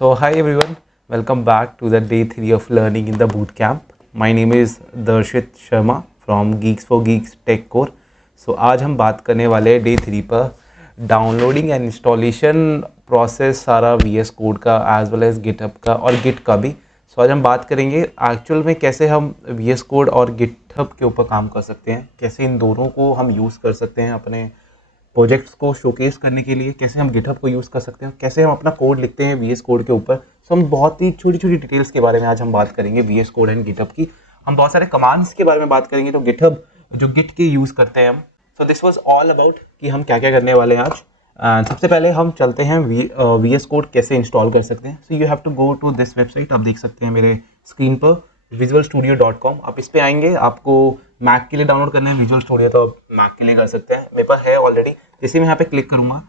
Hi everyone, welcome back to the day 3 of learning in the boot camp. My name is Darshit Sharma from Geeks for Geeks Tech Core. आज हम बात करने वाले हैं day 3 पर downloading and installation process सारा VS code का as well as GitHub का और गिट का भी. आज हम बात करेंगे एक्चुअल में कैसे हम VS कोड और गिटहब के ऊपर काम कर सकते हैं, कैसे इन दोनों को हम यूज़ कर सकते हैं अपने प्रोजेक्ट्स को शोकेस करने के लिए, कैसे हम गिटहब को यूज़ कर सकते हैं, कैसे हम अपना कोड लिखते हैं VS कोड के ऊपर. हम बहुत ही छोटी छोटी डिटेल्स के बारे में आज हम बात करेंगे VS कोड एंड गिटहब की. हम बहुत सारे कमांड्स के बारे में बात करेंगे तो गिटहब जो गिट के यूज़ करते हैं हम. दिस वाज ऑल अबाउट कि हम क्या क्या करने वाले हैं आज. सबसे पहले हम चलते हैं VS कोड कैसे इंस्टॉल कर सकते हैं. You have to go to this website. आप देख सकते हैं मेरे स्क्रीन पर visualstudio.com. आप इस पे आएंगे, आपको मैक के लिए डाउनलोड करना है विजुअल स्टूडियो तो आप मैक के लिए कर सकते हैं. मेरे पास है ऑलरेडी. जैसे मैं यहाँ पे क्लिक करूँगा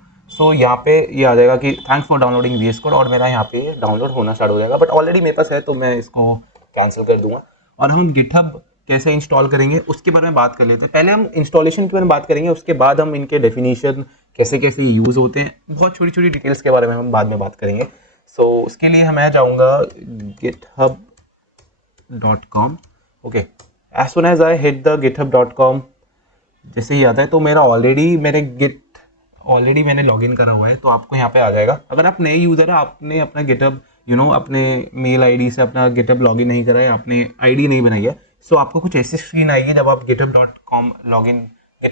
यहाँ पे ये आ जाएगा कि thanks for downloading VS code और मेरा यहाँ पे डाउनलोड होना स्टार्ट हो जाएगा. बट ऑलरेडी मेरे पास है तो मैं इसको कैंसिल कर दूंगा. और हम गिटहब कैसे इंस्टॉल करेंगे उसके बारे में बात कर लेते हैं. पहले हम इंस्टॉलेशन के बारे में बात करेंगे, उसके बाद हम इनके डेफिनेशन कैसे कैसे यूज़ होते हैं, बहुत छोटी छोटी डिटेल्स के बारे में हम बाद में बात करेंगे. उसके लिए मैं जाऊँगा github.com. Okay, as soon as I hit the github.com, जैसे ही आता है तो मेरा ऑलरेडी मैंने लॉगिन करा हुआ है तो आपको यहाँ पे आ जाएगा. अगर आप नए यूज़र है, आपने अपना गिटहब अपने मेल आईडी से अपना गिटहब लॉगिन नहीं करा है, आपने आईडी नहीं बनाई है, आपको कुछ ऐसी स्क्रीन आएगी जब आप github.com पे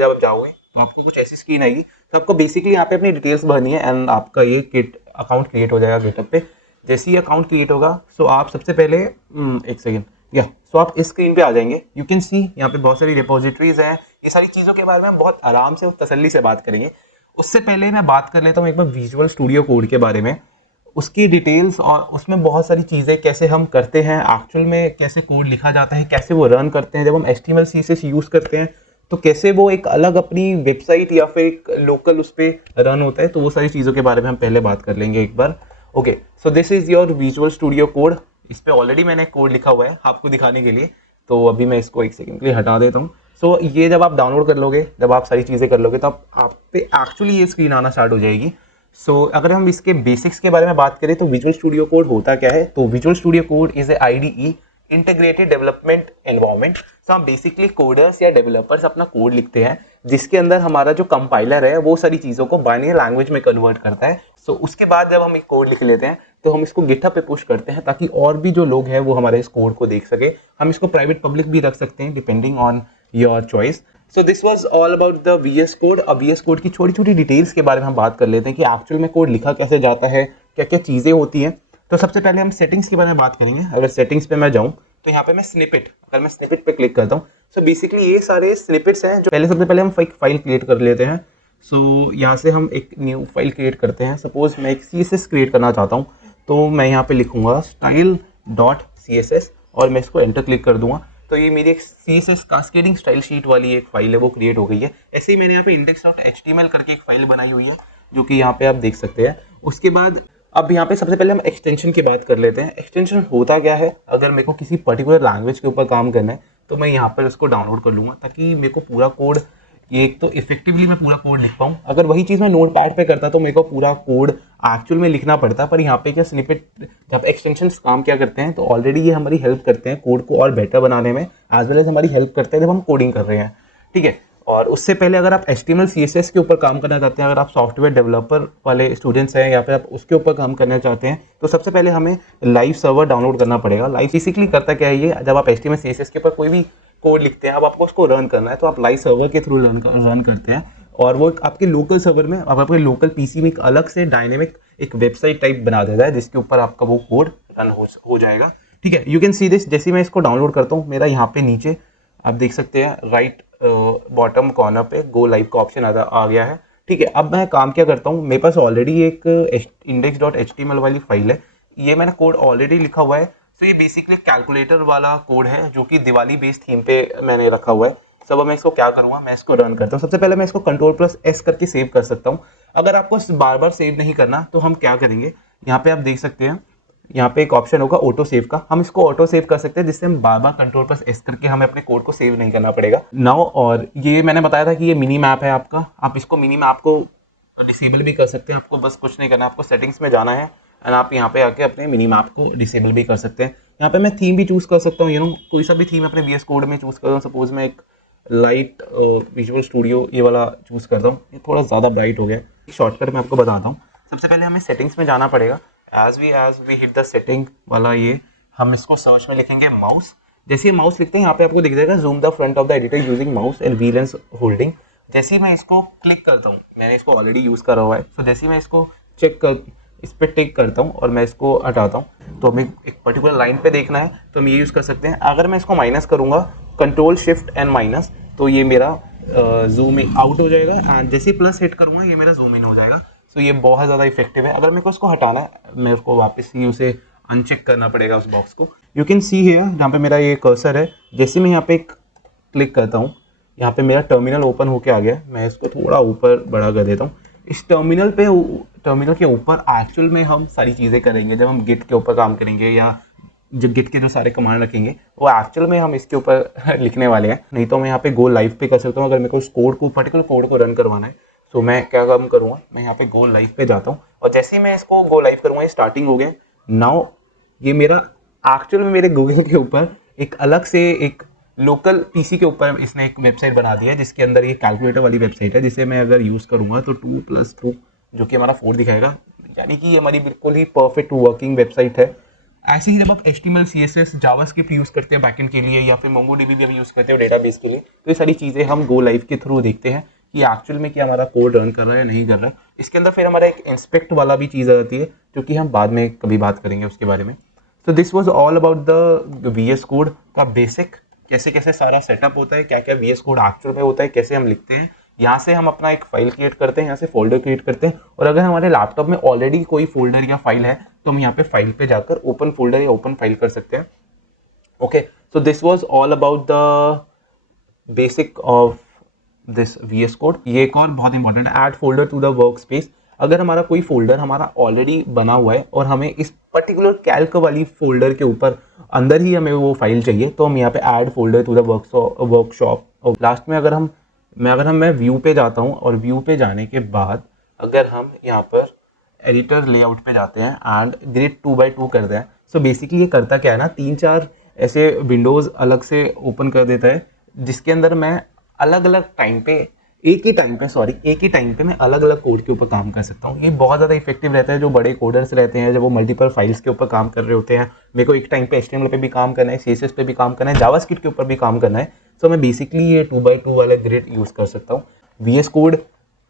जब आप जाओगे तो आपको कुछ ऐसी स्क्रीन आएगी. तो आपको बेसिकली यहाँ पे अपनी डिटेल्स भरनी है एंड आपका ये किट अकाउंट क्रिएट हो जाएगा गिटहब पे. जैसे ही अकाउंट क्रिएट होगा आप सबसे पहले एक सेकेंड आप इस स्क्रीन पे आ जाएंगे. यू कैन सी यहाँ पे बहुत सारी रिपोजिटरीज हैं. ये सारी चीज़ों के बारे में हम बहुत आराम से और तसल्ली से बात करेंगे. उससे पहले मैं बात कर लेता हूँ एक बार विजुअल स्टूडियो कोड के बारे में, उसकी डिटेल्स और उसमें बहुत सारी चीज़ें कैसे हम करते हैं, एक्चुअल में कैसे कोड लिखा जाता है, कैसे वो रन करते हैं. जब हम HTML CSS यूज़ करते हैं तो कैसे वो एक अलग अपनी वेबसाइट या फिर एक लोकल उस पर रन होता है. तो वो सारी चीज़ों के बारे में हम पहले बात कर लेंगे एक बार. Okay, this is your Visual Studio Code. इस पर ऑलरेडी मैंने कोड लिखा हुआ है आपको दिखाने के लिए, तो अभी मैं इसको एक सेकंड के लिए हटा देता हूँ. ये जब आप डाउनलोड कर लोगे, जब आप सारी चीज़ें कर लोगे तो आप पे एक्चुअली ये स्क्रीन आना स्टार्ट हो जाएगी. अगर हम इसके बेसिक्स के बारे में बात करें तो विजुअल स्टूडियो कोड होता क्या है. तो visual Studio code is a IDE, integrated development environment. हम बेसिकली कोडर्स या डेवलपर्स अपना कोड लिखते हैं जिसके अंदर हमारा जो कंपाइलर है वो सारी चीज़ों को बाइनरी लैंग्वेज में कन्वर्ट करता है. उसके बाद जब हम एक कोड लिख लेते हैं तो हम इसको गिटहब पे पुश करते हैं ताकि और भी जो लोग हैं वो हमारे इस कोड को देख सके. हम इसको प्राइवेट पब्लिक भी रख सकते हैं depending on your choice. This was all about the VS code. अब VS कोड की छोटी छोटी डिटेल्स के बारे में हम बात कर लेते हैं कि एक्चुअल में कोड लिखा कैसे जाता है, क्या क्या चीज़ें होती हैं. तो सबसे पहले हम सेटिंग्स के बारे में बात करेंगे. अगर सेटिंग्स पे मैं जाऊँ तो यहाँ पे मैं स्निपेट, अगर मैं स्निपेट पे क्लिक करता हूँ बेसिकली ये सारे स्निपेट्स हैं जो सबसे पहले हम एक फाइल क्रिएट कर लेते हैं. यहाँ से हम एक न्यू फाइल क्रिएट करते हैं. सपोज मैं एक CSS क्रिएट करना चाहता हूँ तो मैं यहाँ पे लिखूंगा style.css और मैं इसको एंटर क्लिक कर दूंगा. तो ये मेरी एक CSS कास्केडिंग स्टाइल शीट वाली एक फाइल है वो क्रिएट हो गई है. ऐसे ही मैंने यहाँ पे index.html करके एक फाइल बनाई हुई है जो कि यहाँ पे आप देख सकते हैं. उसके बाद अब यहाँ पे सबसे पहले हम एक्सटेंशन की बात कर लेते हैं. एक्सटेंशन होता क्या है, अगर मेरे को किसी पर्टिकुलर लैंग्वेज के ऊपर काम करना है तो मैं यहाँ पर उसको डाउनलोड कर लूँगा ताकि मेरे को पूरा कोड एक तो इफेक्टिवली मैं पूरा कोड लिख पाऊँ. अगर वही चीज़ मैं नोटपैड पे करता तो मेरे को पूरा कोड एक्चुअल में लिखना पड़ता. पर यहाँ पे क्या स्निपेट जब एक्सटेंशंस काम क्या करते हैं तो ऑलरेडी ये हमारी हेल्प करते हैं कोड को और बेटर बनाने में, एज वेल एज हमारी हेल्प करते हैं जब हम कोडिंग कर रहे हैं. ठीक है. और उससे पहले अगर आप HTML CSS के ऊपर काम करना चाहते हैं, अगर आप सॉफ्टवेयर डेवलपर वाले स्टूडेंट्स हैं या फिर आप उसके ऊपर काम करना चाहते हैं तो सबसे पहले हमें लाइव सर्वर डाउनलोड करना पड़ेगा. लाइव बेसिकली करता क्या है ये, जब आप HTML CSS के ऊपर कोई भी कोड लिखते हैं, अब आपको उसको रन करना है तो आप लाइव सर्वर के थ्रू रन करते हैं और वो आपके लोकल सर्वर में, अब आपके लोकल PC में एक अलग से डायनेमिक एक वेबसाइट टाइप बना देता है जिसके ऊपर आपका वो कोड रन हो जाएगा. ठीक है. You can see this. जैसे मैं इसको डाउनलोड करता हूँ मेरा यहाँ पे नीचे आप देख सकते हैं राइट बॉटम कॉर्नर पे गो लाइव का ऑप्शन आ गया है. ठीक है. अब मैं काम क्या करता हूँ, मेरे पास ऑलरेडी एक index.html वाली फाइल है. ये मैंने कोड ऑलरेडी लिखा हुआ है. ये बेसिकली कैलकुलेटर वाला कोड है जो कि दिवाली बेस्ड थीम पे मैंने रखा हुआ है. अब मैं इसको क्या करूँगा, मैं इसको रन करता हूँ. सबसे पहले मैं इसको Ctrl+S करके सेव कर सकता हूँ. अगर आपको बार बार सेव नहीं करना तो हम क्या करेंगे, यहाँ पे आप देख सकते हैं यहाँ पे एक ऑप्शन होगा ऑटो सेव का. हम इसको ऑटो सेव कर सकते हैं जिससे हम बार बार Ctrl+S करके हमें अपने कोड को सेव नहीं करना पड़ेगा. नाउ और ये मैंने बताया था कि ये मिनी मैप है आपका. आप इसको मिनी मैप को डिसेबल भी कर सकते हैं. आपको बस कुछ नहीं करना, आपको सेटिंग्स में जाना है एंड आप यहाँ पे आके अपने मिनी मैप को डिसेबल भी कर सकते हैं। यहाँ पे मैं थीम भी चूज़ कर सकता हूँ, कोई सा भी थीम अपने VS कोड में चूज़ कर रहा हूँ। सपोज मैं एक लाइट विजुअल स्टूडियो ये वाला चूज़ करता हूँ, ये थोड़ा ज़्यादा ब्राइट हो गया। शॉर्टकट मैं आपको बताता हूँ। सबसे पहले हमें सेटिंग्स में जाना पड़ेगा। As we hit the setting वाला ये, हम इसको सर्च में लिखेंगे माउस। जैसे ही माउस लिखते हैं यहाँ पे आपको दिख जाएगा zoom the front of the editor using mouse and wheel and holding. जैसे ही मैं इसको क्लिक करता हूँ, मैंने इसको ऑलरेडी यूज़ करा हुआ है, तो जैसे ही मैं इसको इस पर टिक करता हूँ और मैं इसको हटाता हूँ, तो हमें एक पर्टिकुलर लाइन पे देखना है तो हम ये यूज़ कर सकते हैं। अगर मैं इसको माइनस करूँगा, कंट्रोल शिफ्ट एंड माइनस, तो ये मेरा जूम आउट हो जाएगा। एंड जैसे ही प्लस हिट करूँगा ये मेरा जूम इन हो जाएगा। सो ये बहुत ज़्यादा इफेक्टिव है। अगर मेरे को इसको हटाना है, मैं उसको वापस ही उसे अनचेक करना पड़ेगा उस बॉक्स को। यू कैन सी हियर, जहाँ पे मेरा ये कर्सर है, जैसे मैं यहाँ पे क्लिक करता हूँ, यहाँ पे मेरा टर्मिनल ओपन होके आ गया। मैं इसको थोड़ा ऊपर बड़ा कर देता हूँ। इस टर्मिनल के ऊपर एक्चुअल में हम सारी चीज़ें करेंगे। जब हम गिट के ऊपर काम करेंगे या जो गिट के जो सारे कमांड रखेंगे वो एक्चुअल में हम इसके ऊपर लिखने वाले हैं। नहीं तो मैं यहाँ पे गो लाइव पे कर सकता हूँ अगर मेरे को उस पर्टिकुलर कोड को रन करवाना है। सो मैं क्या काम करूँगा, मैं यहाँ पे गो लाइव पे जाता हूँ और जैसे ही मैं इसको गो लाइव करूँगा ये स्टार्टिंग हो गया। नाउ ये मेरा एक्चुअल में मेरे गूगल के ऊपर एक अलग से एक लोकल पीसी के ऊपर इसने एक वेबसाइट बना दी है, जिसके अंदर ये कैलकुलेटर वाली वेबसाइट है, जिसे मैं अगर यूज़ करूँगा तो 2+2 जो कि हमारा 4 दिखाएगा, यानी कि ये हमारी बिल्कुल ही परफेक्ट वर्किंग वेबसाइट है। ऐसे ही जब आप HTML CSS जावास्क्रिप्ट यूज़ करते हैं बैकएंड के लिए या फिर MongoDB भी यूज़ करते हो डेटाबेस के लिए, तो ये सारी चीज़ें हम गो लाइव के थ्रू देखते हैं कि एक्चुअल में क्या हमारा कोड रन कर रहा है या नहीं कर रहा है। इसके अंदर फिर हमारा एक इंस्पेक्ट वाला भी चीज़ आ जाती है, जो कि हम बाद में कभी बात करेंगे उसके बारे में। तो this was all about the VS code का बेसिक, कैसे कैसे सारा सेटअप होता है, क्या क्या VS कोड एक्चुअल में होता है, कैसे हम लिखते हैं। यहाँ से हम अपना एक फाइल क्रिएट करते हैं, यहाँ से फोल्डर क्रिएट करते हैं, और अगर हमारे लैपटॉप में ऑलरेडी कोई फोल्डर या फाइल है तो हम यहाँ पे फाइल पे जाकर ओपन फोल्डर या ओपन फाइल कर सकते हैं। Okay, so this was all about the basic of this VS code. ये एक और बहुत इंपॉर्टेंट है, add folder to the workspace. अगर हमारा कोई फोल्डर हमारा ऑलरेडी बना हुआ है और हमें इस पर्टिकुलर कैल्क वाली फोल्डर के ऊपर अंदर ही हमें वो फाइल चाहिए, तो हम यहाँ पे add folder to the workshop. और लास्ट में अगर मैं व्यू पे जाता हूँ और व्यू पे जाने के बाद अगर हम यहाँ पर एडिटर लेआउट पे जाते हैं एंड ग्रिड 2x2 करते हैं, सो बेसिकली ये करता क्या है ना, 3-4 ऐसे विंडोज़ अलग से ओपन कर देता है, जिसके अंदर मैं अलग अलग टाइम पे एक ही टाइम पे मैं अलग अलग कोड के ऊपर काम कर सकता हूँ। ये बहुत ज़्यादा इफेक्टिव रहता है जो बड़े कोडर्स रहते हैं, जब वो मल्टीपल फाइल्स के ऊपर काम कर रहे होते हैं। मेरे को एक टाइम पे HTML पे भी काम करना है, CSS पे भी काम करना है, जावास्क्रिप्ट के ऊपर भी काम करना है, तो मैं बेसिकली ये 2x2 वाला ग्रिड यूज़ कर सकता हूँ। VS कोड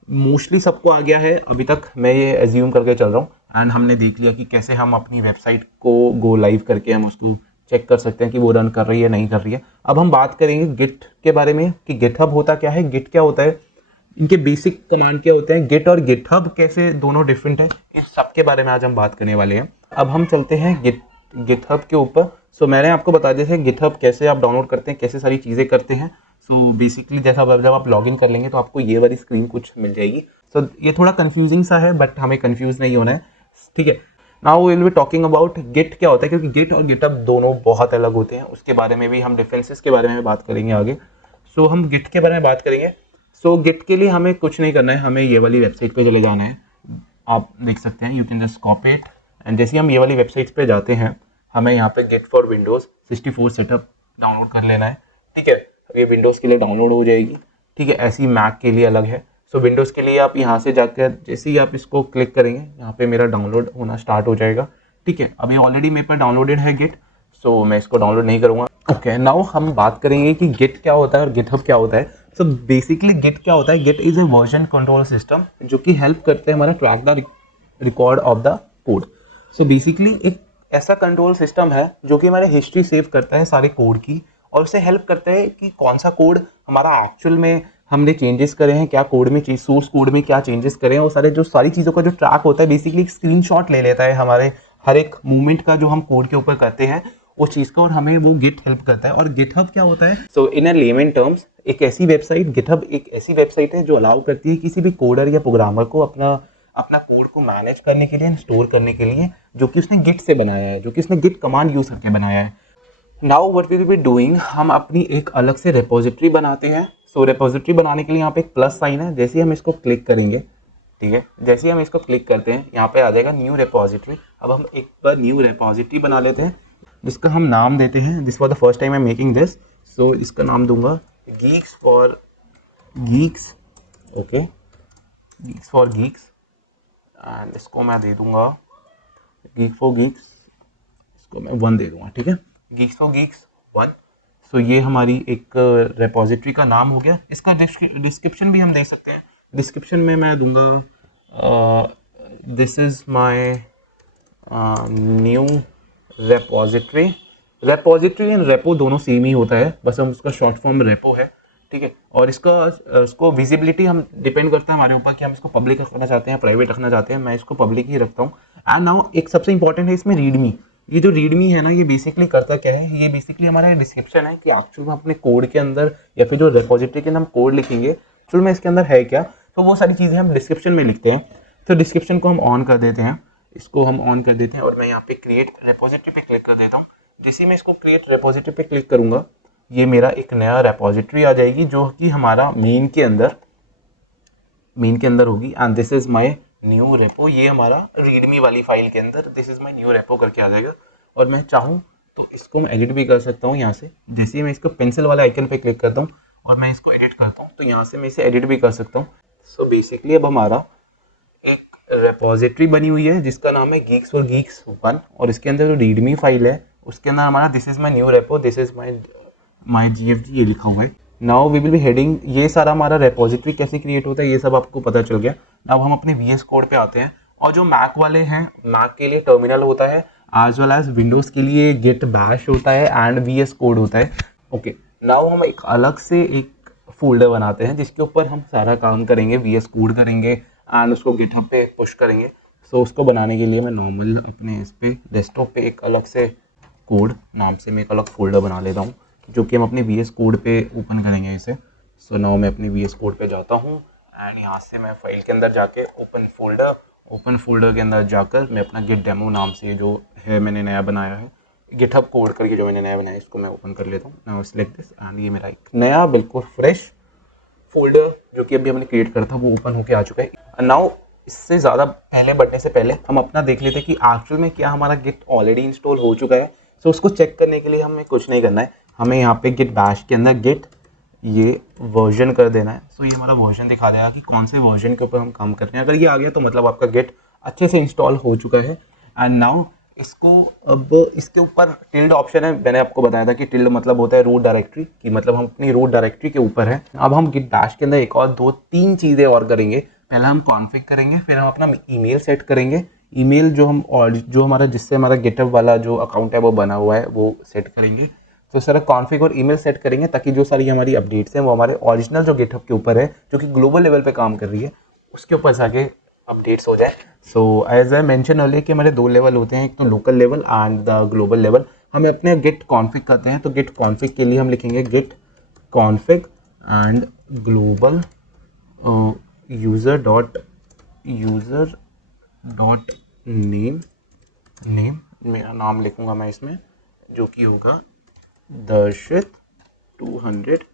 मोस्टली सबको आ गया है अभी तक, मैं ये एज्यूम करके चल रहा हूँ। एंड हमने देख लिया कि कैसे हम अपनी वेबसाइट को गो लाइव करके हम उसको चेक कर सकते हैं कि वो रन कर रही है नहीं कर रही है। अब हम बात करेंगे गिट के बारे में कि गिटहब होता क्या है, गिट क्या होता है, इनके बेसिक कमांड क्या होते हैं, गिट और गिटहब कैसे दोनों डिफरेंट है, इस सब के बारे में आज हम बात करने वाले हैं। अब हम चलते हैं गिटहब के ऊपर। सो मैंने आपको बता दिया था गिटहब कैसे आप डाउनलोड करते हैं, कैसे सारी चीज़ें करते हैं। सो बेसिकली जैसा जब आप लॉगिन कर लेंगे तो आपको ये वाली स्क्रीन कुछ मिल जाएगी। सो ये थोड़ा कंफ्यूजिंग सा है, बट हमें कंफ्यूज नहीं होना है, ठीक है। Now we will be talking about git क्या होता है, क्योंकि गिट और गिटहब दोनों बहुत अलग होते हैं, उसके बारे में भी हम डिफरेंसेस के बारे में बात करेंगे आगे। सो हम गिट के बारे में बात करेंगे। सो गिट के लिए हमें कुछ नहीं करना है, हमें ये वाली वेबसाइट पे चले जाना है। आप देख सकते हैं, you can just copy it and जैसे हम ये वाली वेबसाइट पे जाते हैं, हमें यहाँ पे git for Windows 64 setup download कर लेना है, ठीक है। ये विंडोज़ के लिए डाउनलोड हो जाएगी, ठीक है। ऐसी मैक के लिए अलग है। सो विंडोज़ के लिए आप यहाँ से जाकर जैसे ही आप इसको क्लिक करेंगे, यहाँ पे मेरा डाउनलोड होना स्टार्ट हो जाएगा, ठीक है। अभी ऑलरेडी मेरे पर डाउनलोडेड है गिट, सो मैं इसको डाउनलोड नहीं करूँगा। ओके, नाउ हम बात करेंगे कि गिट क्या होता है और गिटहब क्या होता है। सो बेसिकली गिट क्या होता है, git is a version control system जो कि हेल्प करते हैं हमारा track the record of the code. So basically एक ऐसा कंट्रोल सिस्टम है जो कि हमारे हिस्ट्री सेव करता है सारे कोड की, और उससे हेल्प करता है कि कौन सा कोड हमारा एक्चुअल में हमने चेंजेस करे हैं, क्या कोड में सोर्स कोड में क्या चेंजेस करें, और सारी चीज़ों का जो ट्रैक होता है, बेसिकली एक स्क्रीनशॉट ले लेता है हमारे हर एक मूवमेंट का जो हम कोड के ऊपर करते हैं उस चीज़ को, और हमें वो गिट हेल्प करता है। और गिटहब क्या होता है, सो इन अ लेमन टर्म्स एक ऐसी वेबसाइट, गिटहब एक ऐसी वेबसाइट है जो अलाउ करती है किसी भी कोडर या प्रोग्रामर को अपना कोड को मैनेज करने के लिए, स्टोर करने के लिए, जो कि उसने गिट से बनाया है, जो कि उसने गिट कमांड यूज करके बनाया है। Now what we will be doing, हम अपनी एक अलग से रिपोजिटरी बनाते हैं। सो रिपोजिटरी बनाने के लिए यहाँ पे एक प्लस साइन है, जैसे ही हम इसको क्लिक करेंगे ठीक है। जैसे ही हम इसको क्लिक करते हैं यहाँ पे आ जाएगा न्यू रेपोजिटरी। अब हम एक बार न्यू रेपोजिटरी बना लेते हैं जिसका हम नाम देते हैं, this for the first time I am making this, so इसका नाम दूंगा Geeks for Geeks. Okay, Geeks for Geeks, and इसको मैं दे दूंगा गीक फॉर गीक्स, इसको मैं 1 दे दूंगा। ठीक है, गीक्स फॉर गीक्स 1। सो ये हमारी एक रेपोजिटरी का नाम हो गया। इसका डिस्क्रिप्शन भी हम दे सकते हैं। डिस्क्रिप्शन में मैं दूंगा this is my new repository. Repository and repo दोनों सेम ही होता है, बस हम उसका शॉर्ट फॉर्म रेपो है। ठीक है, और इसको विजिबिलिटी हम डिपेंड करता है हमारे ऊपर कि हम इसको पब्लिक रखना चाहते हैं, प्राइवेट रखना चाहते हैं। मैं इसको पब्लिक ही रखता हूँ। एंड नाउ एक सबसे इंपॉर्टेंट है इसमें रीडमी। ये जो रीडमी है ना, ये बेसिकली करता क्या है, ये बेसिकली हमारा डिस्क्रिप्शन है कि एक्चुअल में अपने कोड के अंदर या फिर जो रेपोजिटरी के अंदर हम कोड लिखेंगे एक्चुअल में इसके अंदर है क्या, तो वो सारी चीज़ें हम डिस्क्रिप्शन में लिखते हैं। तो डिस्क्रिप्शन को हम ऑन कर देते हैं, इसको हम ऑन कर देते हैं और मैं यहाँ पे क्रिएट रेपोजिटरी पे क्लिक कर देता हूँ। जैसे ही मैं इसको क्रिएट रेपोजिटरी पे क्लिक करूँगा, ये मेरा एक नया रेपोजिटरी आ जाएगी जो कि हमारा मेन के अंदर होगी। And this is my new repo, ये हमारा रीडमी वाली फाइल के अंदर this is my new repo करके आ जाएगा। और मैं चाहूँ तो इसको मैं एडिट भी कर सकता हूँ यहाँ से। जैसे ही मैं इसको पेंसिल वाले आइकन पे क्लिक करता हूँ और मैं इसको एडिट करता हूँ, तो यहाँ से मैं इसे एडिट भी कर सकता हूँ। सो बेसिकली अब हमारा एक रेपोजिटरी बनी हुई है जिसका नाम है गीक्स फॉर गीक्स 1, और इसके अंदर जो रीडमी फाइल है उसके अंदर हमारा this is my new repo, this is my GFG, ये लिखा हुआ है। Now we will be heading, ये सारा हमारा रेपोजिटरी कैसे क्रिएट होता है ये सब आपको पता चल गया। अब हम अपने VS कोड पे आते हैं, और जो मैक वाले हैं, मैक के लिए टर्मिनल होता है, एज वेल एज विंडोज़ के लिए गिट बैश होता है एंड VS कोड होता है। ओके, नाउ हम एक अलग से एक फोल्डर बनाते हैं जिसके ऊपर हम सारा काम करेंगे, VS कोड करेंगे एंड उसको गिटहब पे पुश करेंगे। सो उसको बनाने के लिए मैं नॉर्मल अपने इस पे डेस्कटॉप पे एक अलग से कोड नाम से मैं एक अलग फोल्डर बना लेता हूँ जो कि हम अपने VS कोड पे ओपन करेंगे इसे। सो नाउ मैं अपनी VS कोड पे जाता हूँ एंड यहाँ से मैं फाइल के अंदर जाके ओपन फोल्डर के अंदर जाकर मैं अपना गिट डेमो नाम से जो है मैंने नया बनाया है, गिटहब कोड करके जो मैंने नया बनाया है, इसको मैं ओपन कर लेता हूँ। नाउ सेलेक्ट दिस एंड ये मेरा एक नया बिल्कुल फ्रेश फोल्डर जो कि अभी हमने क्रिएट करा था वो ओपन होके आ चुका है। नाउ इससे ज़्यादा पहले बढ़ने से पहले हम अपना देख लेते हैं कि एक्चुअल में क्या हमारा गिट ऑलरेडी इंस्टॉल हो चुका है। सो उसको चेक करने के लिए हमें कुछ नहीं करना है, हमें यहाँ पे गिट बैश के अंदर गिट ये वर्जन कर देना है। सो ये हमारा वर्जन दिखा देगा कि कौन से वर्जन के ऊपर हम काम कर रहे हैं। अगर ये आ गया तो मतलब आपका गिट अच्छे से इंस्टॉल हो चुका है। एंड नाउ इसको अब इसके ऊपर टिल्ड ऑप्शन है, मैंने आपको बताया था कि टिल्ड मतलब होता है रूट डायरेक्टरी, कि मतलब हम अपनी रूट डायरेक्टरी के ऊपर है। अब हम गिट बैश के अंदर एक और 2-3 चीज़ें और करेंगे। पहला हम कॉन्फ़िग करेंगे, फिर हम अपना ईमेल सेट करेंगे, ईमेल जो हम और जो हमारा जिससे हमारा गिटहब वाला जो अकाउंट है वो बना हुआ है वो सेट करेंगे। तो सारा कॉन्फ़िग और ईमेल सेट करेंगे ताकि जो सारी हमारी अपडेट्स हैं वो हमारे ओरिजिनल जो गिटहब के ऊपर है जो कि ग्लोबल लेवल पे काम कर रही है उसके ऊपर जाके अपडेट्स हो जाए। So as I mention earlier कि हमारे 2 लेवल होते हैं, एक तो local level and the global level. हम अपने गिट कॉन्फ़िग करते हैं, तो गिट कॉन्फ़िग के लिए हम लिखेंगे git config and global user dot name, मेरा नाम लिखूंगा मैं इसमें जो कि होगा दर्शित 200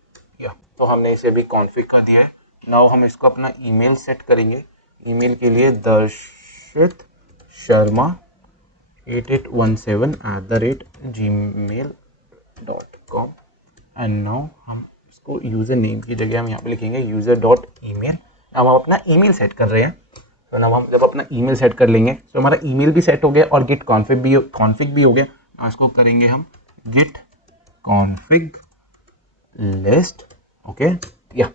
या। तो हमने इसे अभी कॉन्फ़िग कर दिया है। नाउ हम इसको अपना ईमेल सेट करेंगे। ईमेल के लिए दर्शित शर्मा 8817@gmail.com। एंड नाउ हम इसको यूज़र नेम की जगह हम यहाँ पे लिखेंगे यूज़र डॉट ईमेल। अब हम अपना ईमेल सेट कर रहे हैं। तो नाउ हम जब अपना ईमेल सेट कर लेंगे तो हमारा ईमेल भी सेट हो गया और गिट कॉन्फ़िग भी हो गया। now इसको करेंगे हम गिट कॉन्फ़िग लिस्ट। ओके या,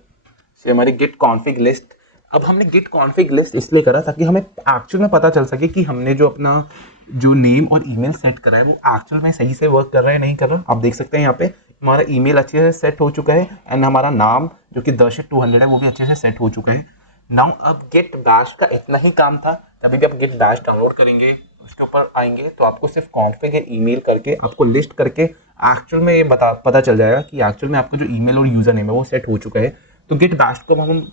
से हमारी गिट कॉन्फ़िग लिस्ट। अब हमने गिट कॉन्फ़िग लिस्ट इसलिए करा ताकि हमें एक्चुअल में पता चल सके कि हमने जो अपना जो नेम और ईमेल सेट करा है वो एक्चुअल में सही से वर्क कर रहा है नहीं कर रहा। आप देख सकते हैं यहाँ पे हमारा ईमेल अच्छे से सेट हो चुका है एंड हमारा नाम जो कि दर्शित 200 है वो भी अच्छे से सेट हो चुका है। नाउ अब गिट बैश का इतना ही काम था। अभी भी आप गिट बैश डाउनलोड करेंगे, उसके ऊपर आएंगे तो आपको सिर्फ कॉन्फ़िग या ईमेल करके आपको लिस्ट करके एक्चुअल में ये पता चल जाएगा कि एक्चुअल में आपका जो ईमेल और यूज़र नेम है वो सेट हो चुका है। तो गिट बैश को हम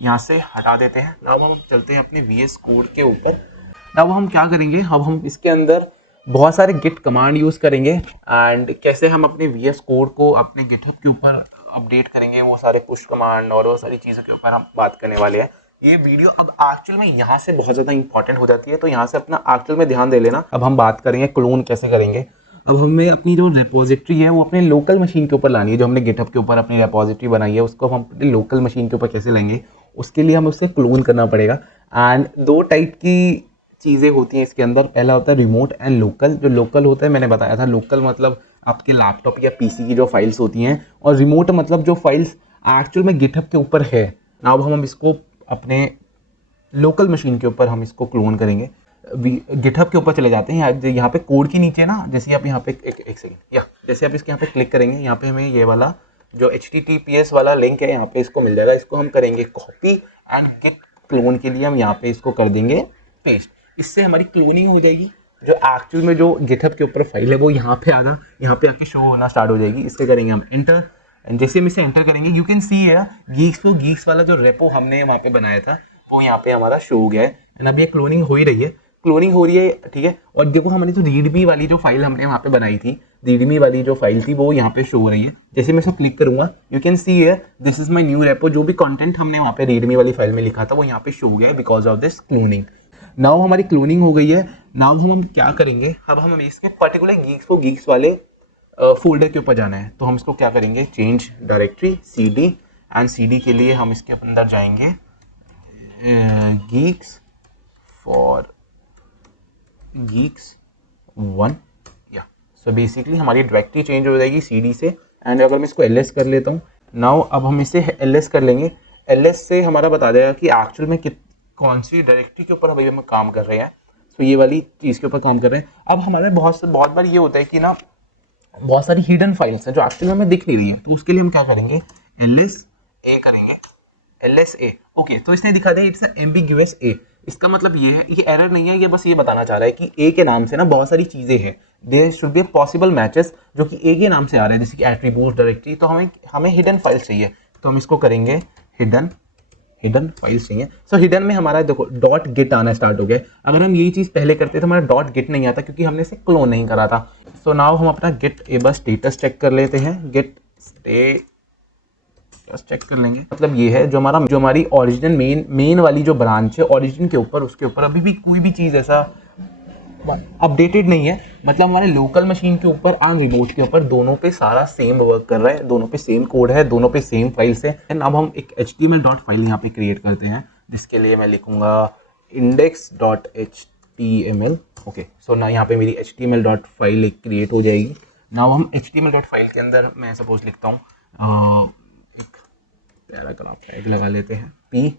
यहाँ से हटा देते हैं। नाउ हम चलते हैं अपने VS कोड के ऊपर। नाउ हम क्या करेंगे, अब हम इसके अंदर बहुत सारे गिट कमांड यूज़ करेंगे एंड कैसे हम अपने VS कोड को अपने गिटहब के ऊपर अपडेट करेंगे, वो सारे पुश कमांड और वो सारी चीज़ों के ऊपर हम बात करने वाले हैं। ये वीडियो अब एक्चुअल में यहाँ से बहुत ज़्यादा इंपॉर्टेंट हो जाती है, तो यहाँ से अपना एक्चुअल में ध्यान दे लेना। अब हम बात करेंगे क्लोन कैसे करेंगे। अब हमें अपनी जो रेपोजिटरी है वो अपने लोकल मशीन के ऊपर लानी है। जो हमने गिटहब के ऊपर अपनी रेपोजिटरी बनाई है उसको हम अपनी लोकल मशीन के ऊपर कैसे लेंगे, उसके लिए हमें उससे क्लोन करना पड़ेगा। एंड दो टाइप की चीज़ें होती हैं इसके अंदर। पहला होता है रिमोट एंड लोकल। जो लोकल होता है मैंने बताया था, लोकल मतलब आपके लैपटॉप या पीसी की जो फाइल्स होती हैं, और रिमोट मतलब जो फाइल्स एक्चुअल में गिटहब के ऊपर है। नाउ हम इसको अपने लोकल मशीन के ऊपर हम इसको क्लोन करेंगे। गिटहब के ऊपर चले जाते हैं। यहाँ पे कोड के नीचे ना, जैसे आप यहाँ पे एक सेकेंड, या जैसे आप इसके यहाँ पे क्लिक करेंगे, यहाँ पे हमें ये वाला जो HTTPS वाला लिंक है यहाँ पे इसको मिल जाएगा। इसको हम करेंगे कॉपी एंड गिट क्लोन के लिए हम यहाँ पे इसको कर देंगे पेस्ट। इससे हमारी क्लोनिंग हो जाएगी। जो एक्चुअल में जो गिटहब के ऊपर फाइल है वो यहाँ पे आके शो होना स्टार्ट हो जाएगी। इसके करेंगे हम एंटर, जैसे हम इसे एंटर करेंगे यू कैन सी है गीक्स वाला जो रेपो हमने वहाँ पे बनाया था वो यहाँ पे हमारा शो हो गया है। एंड अब ये क्लोनिंग हो ही रही है, ठीक है। और देखो हमारी जो रीडमी वाली जो फाइल हमने वहाँ पे बनाई थी, रीडमी वाली जो फाइल थी वो यहाँ पे शो हो रही है। जैसे मैं इसको क्लिक करूंगा यू कैन सी है this is my new repo. जो भी कंटेंट हमने वहाँ पे रीडमी वाली फाइल में लिखा था वो यहाँ पे शो हो गया है because of this cloning. Now हमारी क्लोनिंग हो गई है। नाउ हम क्या करेंगे, अब हम इसके पर्टिकुलर गीक्स वाले फोल्डर के ऊपर जाना है। तो हम इसको क्या करेंगे, change directory CD, and CD के लिए हम इसके अंदर जाएंगे गीक्स फॉर गीक्स 1 या। सो बेसिकली हमारी डायरेक्टरी चेंज हो जाएगी CD से। एंड अगर मैं इसको LS कर लेता हूँ, नाउ अब हम इसे LS कर लेंगे। LS से हमारा बता देगा कि एक्चुअल में कौन सी डायरेक्टरी के ऊपर अभी हम काम कर रहे हैं। सो ये वाली चीज़ के ऊपर काम कर रहे हैं। अब हमारे बहुत बार ये होता है कि ना बहुत सारी हिडन फाइल्स हैं जो एक्चुअली हमें दिख नहीं रही है। तो उसके लिए हम क्या करेंगे, LSA करेंगे, LSA। ओके, तो इसने दिखा दिया इट्स एम्बिग्यूअस A। इसका मतलब ये है, ये एरर नहीं है, ये बस ये बताना चाह रहा है कि A के नाम से ना बहुत सारी चीज़ें हैं। There should be possible matches जो कि A के नाम से आ रहे हैं, जैसे कि एट्रीब्यूट डायरेक्टरी। तो हमें हिडन फाइल्स चाहिए, तो हम इसको करेंगे हिडन फाइल्स चाहिए। सो हिडन में हमारा देखो डॉट गिट आना स्टार्ट हो गया। अगर हम यही चीज़ पहले करते तो हमारा डॉट गिट नहीं आता क्योंकि हमने इसे क्लोन नहीं करा था। सो नाउ हम अपना गिट बस स्टेटस चेक कर लेते हैं। गिट स्टेटस चेक कर लेंगे, मतलब ये है जो हमारी ओरिजिनल मेन वाली जो ब्रांच है ओरिजिन के ऊपर, उसके ऊपर अभी भी कोई भी चीज़ ऐसा अपडेटेड नहीं है। मतलब हमारे लोकल मशीन के ऊपर और रिमोट के ऊपर दोनों पे सारा सेम वर्क कर रहा है, दोनों पे सेम कोड है, दोनों पे सेम फाइल्स है। एंड अब हम एक HTML डॉट फाइल यहाँ पे क्रिएट करते हैं, जिसके लिए मैं लिखूंगा index.html। ओके, सो ना यहाँ पे मेरी HTML डॉट फाइल एक क्रिएट हो जाएगी। ना हम HTML डॉट फाइल के अंदर मैं सपोज लिखता हूँ एक पैराग्राफ टैग लगा लेते हैं P।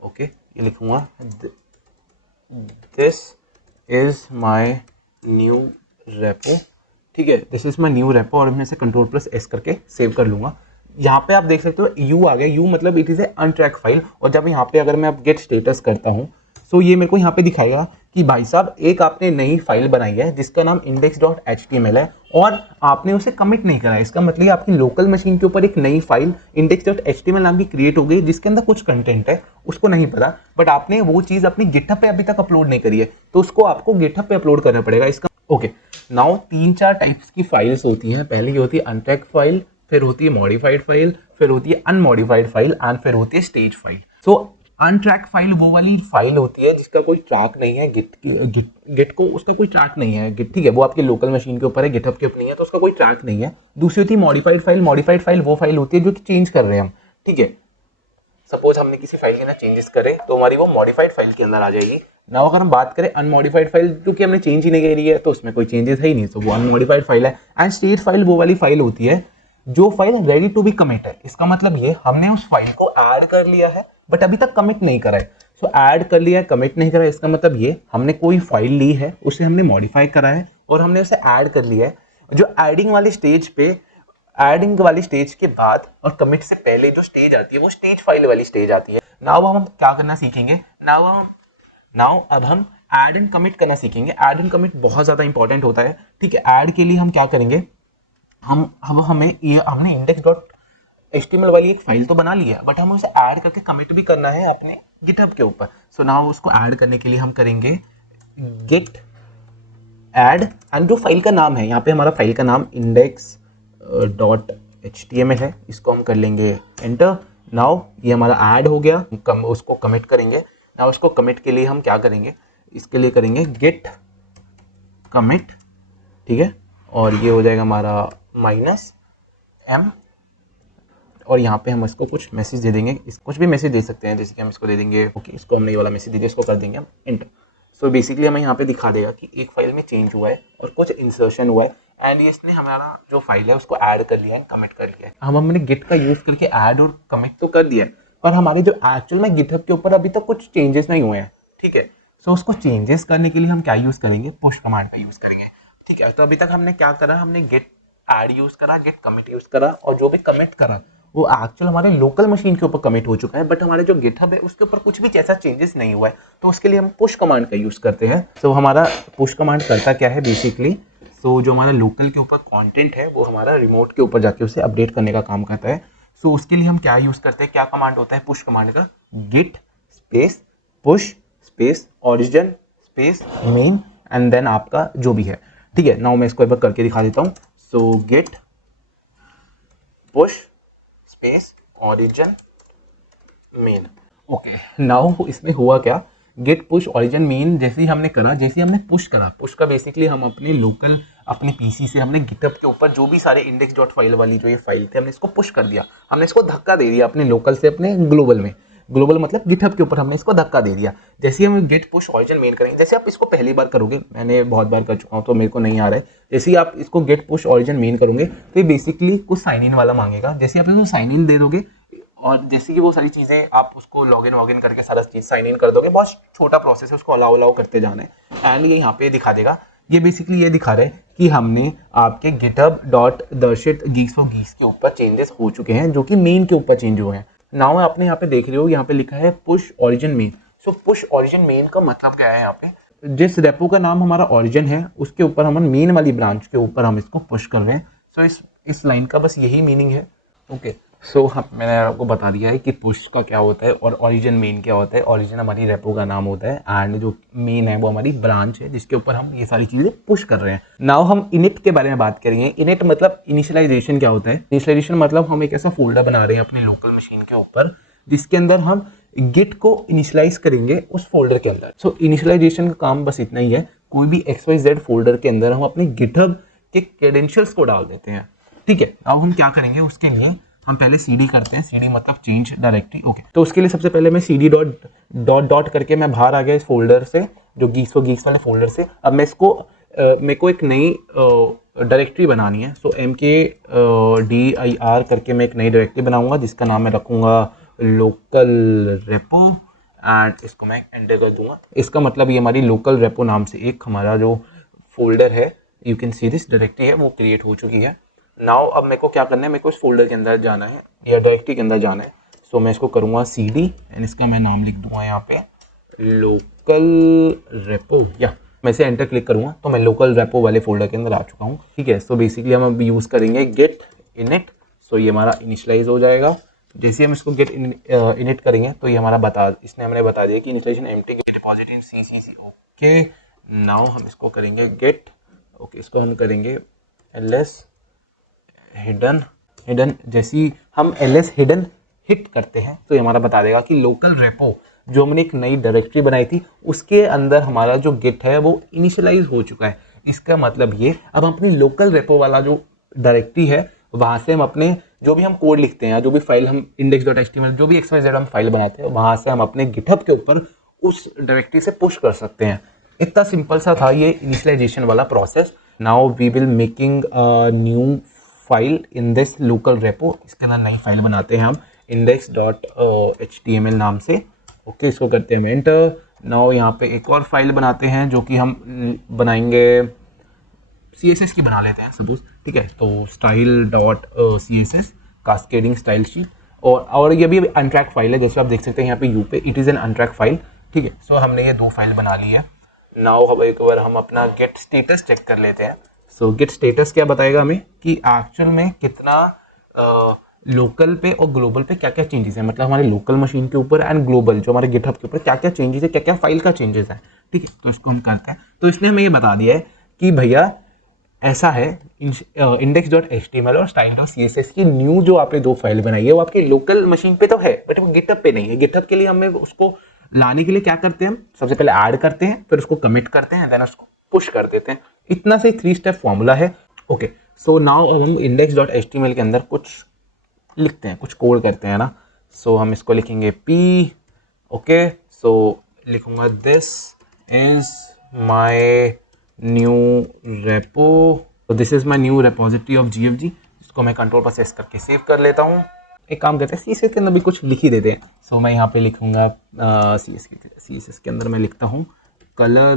ओके, ये लिखूंगा this is my new repo. ठीक है, this is my new repo, और मैं इसे Ctrl+S करके सेव कर लूंगा। यहाँ पे आप देख सकते हो U आ गया। U मतलब इट इज ए अनट्रैक फाइल। और जब यहाँ पे अगर मैं अब गेट स्टेटस करता हूँ, सो ये मेरे को यहाँ पे दिखाएगा कि भाई साहब एक आपने नई फाइल बनाई है जिसका नाम index.html है और आपने उसे कमिट नहीं करा है। इसका मतलब आपकी लोकल मशीन के ऊपर एक नई फाइल index.html नाम की क्रिएट हो गई जिसके अंदर कुछ कंटेंट है, उसको नहीं पता, बट आपने वो चीज़ अपनी गिटहब पे अभी तक अपलोड नहीं करी है, तो उसको आपको गिटहब पे अपलोड करना पड़ेगा। इसका ओके, नाउ 3-4 टाइप्स की फाइल्स होती हैं। पहली होती है अनट्रैक फाइल, फिर होती है मॉडिफाइड फाइल, फिर होती है अनमॉडिफाइड फाइल, एंड फिर होती है स्टेज फाइल। सो अनट्रैक फाइल वो वाली फाइल होती है जिसका कोई ट्रैक नहीं है, गिट को उसका कोई ट्रैक नहीं है। गिट ठीक है, वो आपके लोकल मशीन के ऊपर है, गिटहब के ऊपर नहीं है, तो उसका कोई ट्रैक नहीं है। दूसरी होती है मॉडिफाइड फाइल। मॉडिफाइड फाइल वो फाइल होती है जो कि चेंज कर रहे हैं हम। ठीक है, सपोज हमने किसी फाइल के अंदर चेंजेस करे तो हमारी वो मॉडिफाइड फाइल के अंदर आ जाएगी। ना अगर हम बात करें अनमॉडिफाइड फाइल, क्योंकि हमने चेंज ही नहीं करी है तो उसमें कोई चेंजेस है ही नहीं, तो वो अनमॉडिफाइड फाइल है। एंड स्टेट फाइल वो वाली फाइल होती है जो file ready to be commit है। इसका मतलब ये हमने उस फाइल को ऐड कर लिया है बट अभी तक कमिट नहीं करा है। सो ऐड कर लिया है, कमिट नहीं करा है, इसका मतलब ये हमने कोई फाइल ली है, उसे हमने मॉडिफाई करा है और हमने उसे ऐड कर लिया है। जो एडिंग वाली स्टेज के बाद और कमिट से पहले जो स्टेज आती है वो स्टेज फाइल वाली स्टेज आती है। नाउ हम क्या करना सीखेंगे, नाउ अब हम ऐड एंड कमिट करना सीखेंगे। ऐड एंड कमिट बहुत ज्यादा इंपॉर्टेंट होता है। ठीक है, ऐड के लिए हम क्या करेंगे, हमने index.html वाली एक फाइल तो बना ली है बट हमें उसे ऐड करके कमिट भी करना है अपने गिटहब के ऊपर। सो नाउ उसको ऐड करने के लिए हम करेंगे git add, एंड जो फाइल का नाम है, यहाँ पे हमारा फाइल का नाम index.html है, इसको हम कर लेंगे एंटर। नाउ ये हमारा ऐड हो गया, उसको कमिट करेंगे। नाउ उसको कमिट के लिए हम क्या करेंगे, इसके लिए करेंगे गेट कमिट, ठीक है, और ये हो जाएगा हमारा -m, और यहाँ पे हम इसको कुछ मैसेज दे देंगे, कुछ भी मैसेज दे सकते हैं, जैसे कि हम इसको दे देंगे ओके, इसको हमने ये वाला मैसेज दे दिया, इसको कर देंगे हम एंटर। सो बेसिकली हमें यहाँ पे दिखा देगा कि एक फाइल में चेंज हुआ है और कुछ इंसर्शन हुआ है, एंड ये इसने हमारा जो फाइल है उसको ऐड कर लिया है, कमिट कर लिया है। हमने गिट का यूज करके ऐड और कमिट तो कर दिया है, पर हमारे जो एक्चुअल में गिटहब के ऊपर अभी तक कुछ चेंजेस नहीं हुए हैं, ठीक है। सो उसको चेंजेस करने के लिए हम क्या यूज करेंगे, पुश कमांड का यूज करेंगे, ठीक है। तो अभी तक हमने क्या करा, हमने गेट ऐड यूज करा, गेट कमिट यूज करा, और जो भी कमिट करा वो एक्चुअल हमारे लोकल मशीन के ऊपर कमिट हो चुका है, बट हमारे जो गिटहब है उसके ऊपर कुछ भी ऐसा चेंजेस नहीं हुआ है, तो उसके लिए हम पुश कमांड का यूज करते हैं। सो हमारा पुश कमांड करता क्या है बेसिकली, सो जो हमारा लोकल के ऊपर कंटेंट है वो हमारा रिमोट के ऊपर जाके उसे अपडेट करने का काम करता है। सो उसके लिए हम क्या यूज करते हैं, क्या कमांड होता है पुश कमांड का, git space push space origin space main and then आपका जो भी है, ठीक है। नाउ मैं इसको एक बार करके दिखा देता हूँ। So git push space origin main, okay. Now इसमें हुआ क्या, गेट पुश ओरिजिन मेन जैसे ही हमने करा, जैसे ही हमने पुश करा, पुश का बेसिकली हम अपने लोकल अपने पीसी से हमने गिटहब के ऊपर जो भी सारे इंडेक्स डॉट फाइल वाली जो ये फाइल थे हमने इसको पुश कर दिया, हमने इसको धक्का दे दिया अपने लोकल से अपने ग्लोबल में, ग्लोबल मतलब गिटहब के ऊपर हमने इसको धक्का दे दिया। जैसे ही हम गेट पुश ओरिजिन मेन करेंगे, जैसे आप इसको पहली बार करोगे, मैंने बहुत बार कर चुका हूँ तो मेरे को नहीं आ रहा है, जैसे ही आप इसको गेट पुश ओरिजिन मेन करोगे तो ये बेसिकली कुछ साइन इन वाला मांगेगा, जैसे आप इसको साइन इन दे दोगे और जैसे कि वो सारी चीज़ें आप उसको लॉगिन वॉगिन करके सारा चीज़ साइन इन कर दोगे, बहुत छोटा प्रोसेस है, उसको अलाउ अलाउ करते जाना है, एंड ये यहाँ पे दिखा देगा, ये बेसिकली ये दिखा रहा है कि हमने आपके गिटहब डॉट दर्शित गीक्स फॉर गीक्स के ऊपर चेंजेस हो चुके हैं जो कि मेन के ऊपर चेंज हुए हैं। नाउ आपने यहाँ पे देख रहे हो, यहाँ पे लिखा है पुश ओरिजिन मेन। सो पुश ओरिजिन मेन का मतलब क्या है, यहाँ पे जिस रेपो का नाम हमारा ओरिजिन है उसके ऊपर हम मेन वाली ब्रांच के ऊपर हम इसको पुश कर रहे हैं। सो इस लाइन का बस यही मीनिंग है, ओके। सो मैंने आपको बता दिया है कि पुश का क्या होता है और ओरिजिन मेन क्या होता है। ओरिजिन हमारी रेपो का नाम होता है एंड जो मेन है वो हमारी ब्रांच है जिसके ऊपर हम ये सारी चीज़ें पुश कर रहे हैं। नाउ हम इनिट के बारे में बात करेंगे। इनिट मतलब इनिशियलाइजेशन क्या होता है, इनिशियलाइजेशन मतलब हम एक ऐसा फोल्डर बना रहे हैं अपने लोकल मशीन के ऊपर जिसके अंदर हम गिट को इनिशियलाइज करेंगे उस फोल्डर के अंदर। सो इनिशियलाइजेशन का काम बस इतना ही है, कोई भी XYZ फोल्डर के अंदर हम अपने गिटहब के क्रेडेंशियल्स को डाल देते हैं, ठीक है। अब हम क्या करेंगे, उसके लिए हम पहले cd करते हैं, cd मतलब चेंज डायरेक्टरी, ओके। तो उसके लिए सबसे पहले मैं cd डॉट करके मैं बाहर आ गया इस फोल्डर से, जो गीक्स फॉर गीक्स वाले फोल्डर से। अब मैं इसको मेरे को एक नई डायरेक्टरी बनानी है। सो mkdir करके मैं एक नई डायरेक्टरी बनाऊंगा जिसका नाम मैं रखूंगा लोकल रेपो एंड इसको मैं एंटर कर दूंगा। इसका मतलब ये हमारी लोकल रेपो नाम से एक हमारा जो फोल्डर है, you can see this directory है, वो क्रिएट हो चुकी है। नाउ अब मेरे को क्या करना है, मेरे को इस फोल्डर के अंदर जाना है या डायरेक्टरी के अंदर जाना है। सो मैं इसको करूँगा cd एंड इसका मैं नाम लिख दूंगा यहाँ पे लोकल रेपो, या मैं से एंटर क्लिक करूँगा तो मैं लोकल रेपो वाले फोल्डर के अंदर आ चुका हूँ, ठीक है। सो बेसिकली हम अब यूज़ करेंगे गेट इनिट। सो ये हमारा इनिशियलाइज हो जाएगा। जैसे हम इसको गेट इनिट करेंगे तो ये हमारा इसने हमने बता दिया कि initialization empty deposit in CCC, okay. Now हम इसको करेंगे गेट, ओके, इसको हम करेंगे ls हिडन। जैसी हम ls हिडन हिट करते हैं तो ये हमारा बता देगा कि लोकल रेपो जो हमने एक नई डायरेक्टरी बनाई थी उसके अंदर हमारा जो गिट है वो इनिशियलाइज हो चुका है। इसका मतलब ये, अब हम अपनी लोकल रेपो वाला जो डायरेक्टरी है वहाँ से हम अपने जो भी हम कोड लिखते हैं, जो भी फाइल हम index.html जो भी XYZ हम फाइल बनाते हैं वहाँ से हम अपने गिटहब के ऊपर उस डायरेक्टरी से पुश कर सकते हैं। इतना सिंपल सा था ये इनिशियलाइजेशन वाला process. Now we will making new file in this local repo. इसके अंदर नई फाइल बनाते हैं हम index.html नाम से, ओके। इसको करते हैं एंटर। नाउ यहाँ पे एक और फाइल बनाते हैं जो कि हम बनाएंगे CSS की बना लेते हैं सपोज, ठीक है। तो style.css कास्केडिंग स्टाइल शीट, और ये भी अनट्रैक फाइल है, जैसे आप देख सकते हैं यहाँ पे यू पे इट इज़ एन अनट्रैक फाइल, ठीक है। सो हमने ये दो फाइल बना ली है। नाउ अब एक बार हम अपना गेट स्टेटस चेक कर लेते हैं। सो गेट स्टेटस क्या बताएगा हमें कि एक्चुअल में कितना लोकल पे और ग्लोबल पे क्या क्या चेंजेस है, मतलब हमारे लोकल मशीन के ऊपर एंड ग्लोबल जो हमारे गिटहब के ऊपर क्या क्या चेंजेस है, क्या क्या फाइल का चेंजेस है, ठीक है। तो इसको हम करते हैं। तो इसने हमें ये बता दिया है कि भैया ऐसा है index.html और style.css की न्यू जो आपने दो फाइल बनाई है वो आपके लोकल मशीन पे तो है बट वो गिटहब पे नहीं है। गिटहब के लिए हमें उसको लाने के लिए क्या करते हैं, हम सबसे पहले ऐड करते हैं, फिर उसको कमिट करते हैं, देन उसको पुश कर देते हैं। इतना से 3 स्टेप फॉर्मूला है। ओके, सो नाउ अब हम index.html के अंदर कुछ लिखते हैं, कुछ कोड करते हैं ना। सो हम इसको लिखेंगे p। ओके, सो लिखूंगा this is my new repo, this is my new repository of GFG। इसको मैं कंट्रोल पर सेस करके सेव कर लेता हूँ। एक काम करते हैं, CSS के अंदर भी कुछ लिख ही देते हैं। सो मैं यहाँ पे लिखूंगा CSS के अंदर मैं लिखता हूँ कलर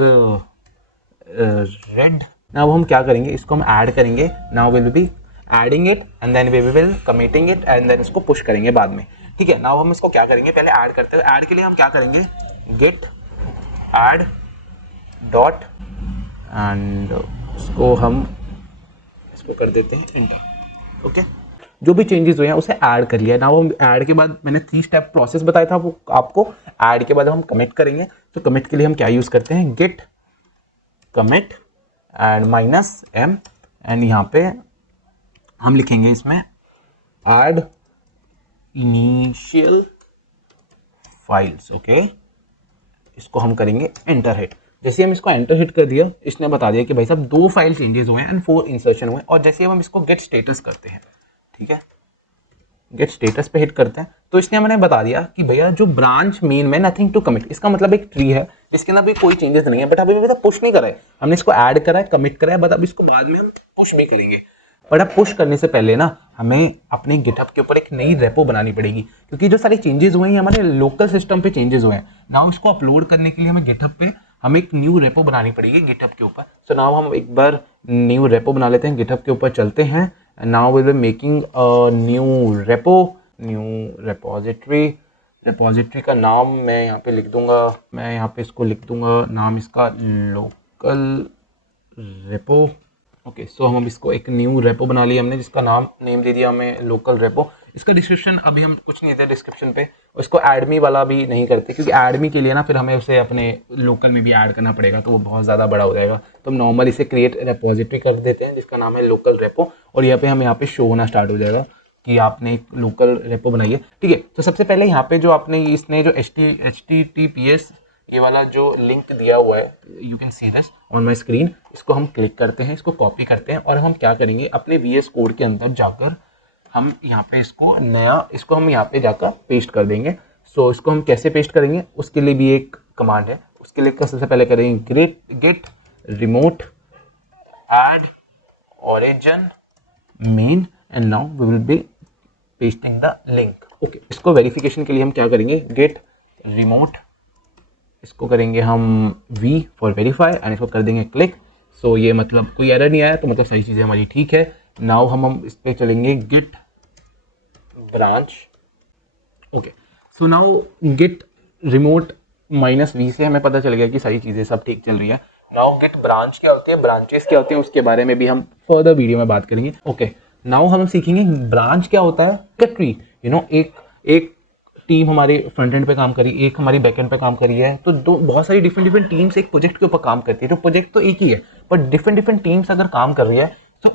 रेड। नाउ हम क्या करेंगे, इसको हम ऐड करेंगे। Now will be adding it and then we will committing it and then इसको पुश करेंगे बाद में। ठीक है, नाउ हम इसको क्या करेंगे, पहले ऐड करते हैं। ऐड के लिए हम क्या करेंगे, गेट ऐड डॉट एंड इसको कर देते हैं एंटर। ओके, जो भी चेंजेस हुए हैं उसे ऐड कर लिया। नाउ हम ऐड के बाद मैंने 3 स्टेप प्रोसेस बताया था वो आपको। ऐड के बाद हम कमिट करेंगे, तो कमिट के लिए हम क्या यूज करते हैं, git commit and -m and यहाँ पे हम लिखेंगे इसमें ऐड इनिशियल फाइल्स। ओके, इसको हम करेंगे एंटर हिट। जैसे हम इसको एंटर हिट कर दिया, इसने बता दिया कि भाई साहब 2 फाइल चेंजेस हुए एंड 4 इंसर्शन हुए। और जैसे हम इसको गेट स्टेटस करते हैं, ठीक है, गेट स्टेटस पे हिट करते हैं, तो इसने हमें बता दिया कि भैया जो ब्रांच मेन में नथिंग टू कमिट, इसका मतलब एक ट्री है जिसके अंदर भी कोई चेंजेस नहीं है, बट अभी भी पुश नहीं करा है। हमने इसको ऐड करा है, कमिट करा है, बट अब इसको बाद में हम पुश भी करेंगे। बट अब पुश करने से पहले ना हमें अपने गिटहब के ऊपर एक नई रेपो बनानी पड़ेगी, क्योंकि जो सारे चेंजेस हुए हैं हमारे लोकल सिस्टम पे चेंजेस हुए हैं। नाउ इसको अपलोड करने के लिए हमें गिटहब पे हमें एक न्यू रेपो बनानी पड़ेगी गिटहब के ऊपर। सो नाउ हम एक बार न्यू रेपो बना लेते हैं, गिटहब के ऊपर चलते हैं। Now we will making a new repo, new repository. Repository का नाम मैं यहाँ पे लिख दूंगा, मैं यहाँ पे इसको लिख दूंगा नाम इसका लोकल रेपो। ओके, सो हम इसको एक न्यू रेपो बना लिया हमने, जिसका नेम दे दिया हमें लोकल रेपो। इसका डिस्क्रिप्शन अभी हम कुछ नहीं देते डिस्क्रिप्शन पे, इसको एडमी वाला भी नहीं करते, क्योंकि एडमी के लिए ना फिर हमें उसे अपने लोकल में भी ऐड करना पड़ेगा, तो वो बहुत ज़्यादा बड़ा हो जाएगा। तो हम नॉर्मल इसे क्रिएट रेपोजिटरी कर देते हैं जिसका नाम है लोकल रेपो, और यहाँ पे हम यहाँ पे शो होना स्टार्ट हो जाएगा कि आपने एक लोकल रेपो बनाई है। ठीक है, तो सबसे पहले यहाँ पे जो आपने इसने जो HTTPS ये वाला जो लिंक दिया हुआ है, you can see this on my screen, इसको हम क्लिक करते हैं, इसको कॉपी करते हैं, और हम क्या करेंगे अपने VS कोड के अंदर जाकर हम यहाँ पे इसको हम यहाँ पे जाकर पेस्ट कर देंगे। सो इसको हम कैसे पेस्ट करेंगे, उसके लिए भी एक कमांड है। उसके लिए सबसे पहले करेंगे git remote add origin main and now we will be pasting the link। Okay, इसको वेरिफिकेशन के लिए हम क्या करेंगे, गेट रिमोट, इसको करेंगे हम V फॉर वेरीफाई एंड इसको कर देंगे क्लिक। सो ये मतलब कोई एरर नहीं आया, तो मतलब सही चीज़ें हमारी ठीक है। नाउ हम इस पर चलेंगे git branch. Okay, so now git remote -V से हमें पता चल गया कि सारी चीज़ें सब ठीक चल रही है। नाउ गेट ब्रांच क्या होती है, ब्रांचेस क्या होती है, उसके बारे में भी हम फर्दर वीडियो में बात करेंगे। ओके, नाउ हम सीखेंगे ब्रांच क्या होता है। ट्री, यू नो, एक टीम हमारे फ्रंट एंड पे काम करी, एक हमारी बैक एंड पे काम करी है, तो बहुत सारी डिफरेंट टीम्स एक प्रोजेक्ट के ऊपर काम करती है। तो प्रोजेक्ट तो एक ही है, पर डिफरेंट टीम्स अगर काम कर रही है, तो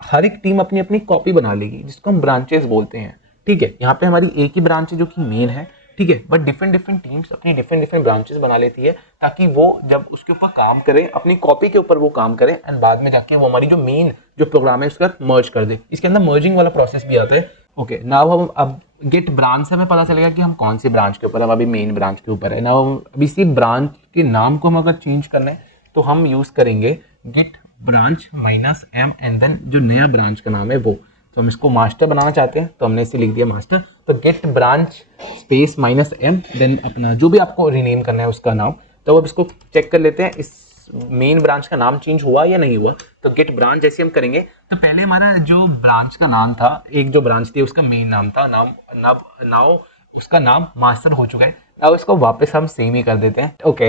हर एक टीम अपनी अपनी कॉपी बना लेगी, जिसको हम ब्रांचेस बोलते हैं। ठीक है, यहाँ पे हमारी एक ही ब्रांच है जो कि मेन है, ठीक है, बट डिफरेंट टीम्स अपनी डिफरेंट ब्रांचेस बना लेती है, ताकि वो जब उसके ऊपर काम करे, अपनी कॉपी के ऊपर वो काम करे, एंड बाद में जाके वो हमारी जो मेन जो प्रोग्राम है उसका मर्ज कर दे। इसके अंदर मर्जिंग वाला प्रोसेस भी आता है। ओके, नाउ हम अब गेट ब्रांच से हमें पता चलेगा कि हम कौन सी ब्रांच के ऊपर, हम अभी मेन ब्रांच के ऊपर है। नाउ अभी इसी ब्रांच के नाम को हम अगर चेंज करना है, तो हम यूज करेंगे git branch -m and then जो नया ब्रांच का नाम है वो। तो हम इसको मास्टर बनाना चाहते हैं, तो हमने इसे लिख दिया मास्टर। तो git branch space -m then अपना जो भी आपको रीनेम करना है उसका नाम। तो अब इसको चेक कर लेते हैं इस मेन ब्रांच का नाम चेंज हुआ या नहीं हुआ। तो गेट ब्रांच जैसे हम करेंगे, तो पहले हमारा जो ब्रांच का नाम था, एक जो ब्रांच थी उसका मेन नाम था, नाउ उसका नाम मास्टर हो चुका है। अब इसको वापस हम सेम ही कर देते हैं। ओके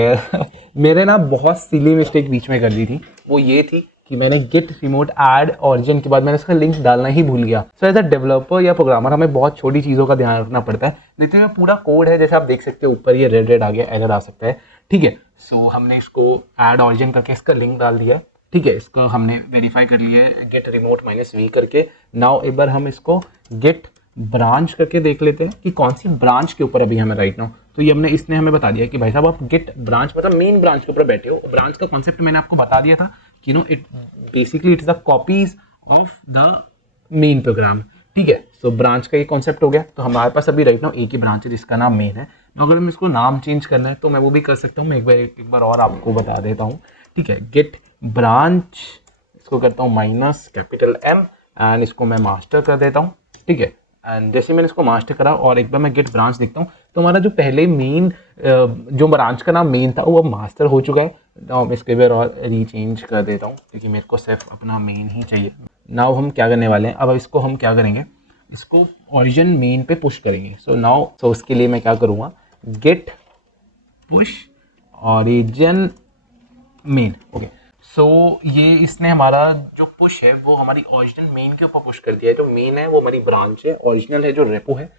मेरे ना बहुत सिली मिस्टेक बीच में कर दी थी, वो ये थी कि मैंने गेट रिमोट ऐड ऑरिजिन के बाद मैंने उसका लिंक डालना ही भूल गया। सो एज अ डेवलपर या प्रोग्रामर हमें बहुत छोटी चीज़ों का ध्यान रखना पड़ता है। देखते हुए पूरा कोड है, जैसे आप देख सकते हो ऊपर ये रेड आ गया, एरर आ सकता है। ठीक है, सो हमने इसको ऐड ऑरिजिन करके इसका लिंक डाल दिया। ठीक है, इसको हमने वेरीफाई कर लिया है गेट रिमोट -v करके। नाउ एक बार हम इसको गेट ब्रांच करके देख लेते हैं कि कौन सी ब्रांच के ऊपर अभी हमें राइट नाउ। तो ये इसने हमें बता दिया कि भाई साहब आप गेट ब्रांच मतलब मेन ब्रांच के ऊपर बैठे हो। ब्रांच का कॉन्सेप्ट मैंने आपको बता दिया था कि it basically it's the copies of the main program. ठीक है, सो ब्रांच का ये कॉन्सेप्ट हो गया। तो हमारे पास अभी राइट नाउ एक ही ब्रांच है जिसका नाम मेन है। अगर हम इसको नाम चेंज करना है तो मैं वो भी कर सकता हूँ। मैं एक बार और आपको बता देता हूँ। ठीक है, गेट ब्रांच, इसको करता हूँ -M एंड इसको मैं मास्टर कर देता हूँ। ठीक है, एंड जैसे मैंने इसको मास्टर करा और एक बार मैं गेट ब्रांच देखता हूँ तो हमारा जो पहले मेन जो ब्रांच का नाम मेन था वो अब मास्टर हो चुका है। नाउ इसको एक बार और रीचेंज कर देता हूँ क्योंकि मेरे को सिर्फ अपना मेन ही चाहिए। नाउ हम क्या करने वाले हैं, अब इसको हम क्या करेंगे, इसको ओरिजिन मेन पे पुश करेंगे। सो उसके लिए मैं क्या करूँगा, git push origin main. Okay, so ये इसने हमारा जो पुश है वो हमारी ओरिजिनल मेन के ऊपर पुश कर दिया है। जो मेन है वो हमारी ब्रांच है, ओरिजिनल है जो रेपो है।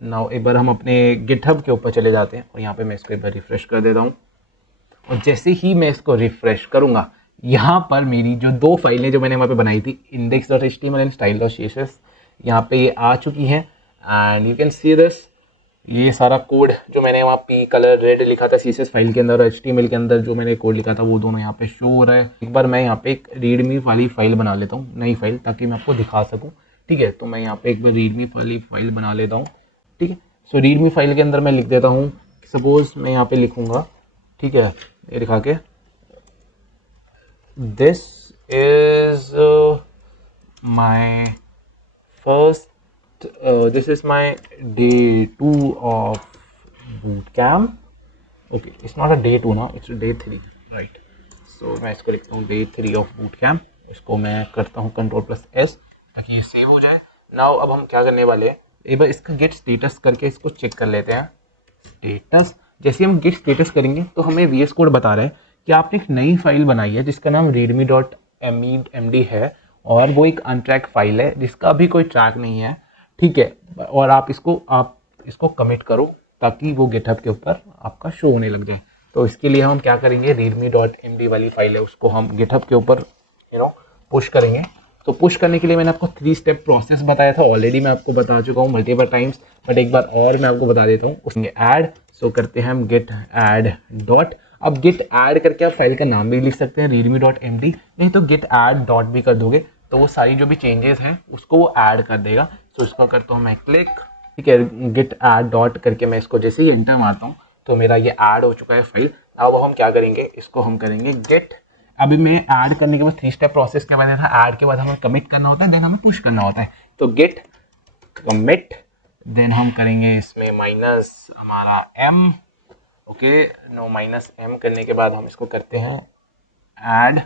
नाउ एक बार हम अपने गिटहब के ऊपर चले जाते हैं और यहाँ पे मैं इसको एक बार रिफ्रेश कर देता हूँ। और जैसे ही मैं इसको रिफ्रेश करूँगा, यहाँ पर मेरी जो दो फाइलें जो मैंने वहाँ पे बनाई थी index.html एंड style.css, यहाँ पे ये आ चुकी हैं and you can see this. ये सारा कोड जो मैंने वहाँ पी कलर रेड लिखा था CSS फाइल के अंदर और HTML के अंदर जो मैंने कोड लिखा था वो दोनों यहाँ पे शो हो रहा है। एक बार मैं यहाँ पे एक रीडमी वाली फाइल बना लेता हूँ, नई फाइल, ताकि मैं आपको दिखा सकूँ। ठीक है, तो मैं यहाँ पे एक बार रीडमी वाली फाइल बना लेता हूँ। ठीक है, सो रीडमी फाइल के अंदर मैं लिख देता हूँ, सपोज मैं यहाँ पे लिखूँगा, ठीक है, ये लिखा के this is my first this is my day 2 of boot camp. Okay, it's not a day 2 ना, it's day 3, right? So मैं इसको लिखता हूँ day 3 of boot camp। इसको मैं करता हूँ Ctrl+S ताकि ये सेव हो जाए। नाउ अब हम क्या करने वाले हैं, एक बार इसका गेट स्टेटस करके इसको चेक कर लेते हैं। स्टेटस, जैसे हम गेट स्टेटस करेंगे तो हमें VS कोड बता रहा है कि आपने एक नई फाइल बनाई है जिसका नाम readme.md है और वो एक अनट्रैक फाइल है जिसका अभी कोई ट्रैक नहीं है। ठीक है, और आप इसको कमिट करो ताकि वो गिटहब के ऊपर आपका शो होने लग जाए। तो इसके लिए हम क्या करेंगे, readme.md वाली फाइल है उसको हम गिटहब के ऊपर पुश करेंगे। तो पुश करने के लिए मैंने आपको 3 स्टेप प्रोसेस बताया था, ऑलरेडी मैं आपको बता चुका हूँ मल्टीपल टाइम्स, बट एक बार और मैं आपको बता देता हूँ। उसमें ऐड, सो करते हैं हम गेट ऐड डॉट। अब गेट ऐड करके आप फाइल का नाम भी लिख सकते हैं readme.md, नहीं तो गेट ऐड डॉट भी कर दोगे तो वो सारी जो भी चेंजेस हैं उसको वो ऐड कर देगा। सो इसको करता हूँ मैं क्लिक। ठीक है, गेट ऐड डॉट करके मैं इसको जैसे ही एंटर मारता हूँ तो मेरा ये ऐड हो चुका है फाइल। अब हम क्या करेंगे, इसको हम करेंगे गेट। अभी मैं ऐड करने के बाद 3 स्टेप प्रोसेस के बाद था, ऐड के बाद हमें कमिट करना होता है, देन हमें पुश करना होता है। तो गेट कमिट, देन हम करेंगे इसमें माइनस हमारा m। ओके, नो -m करने के बाद हम इसको करते हैं ऐड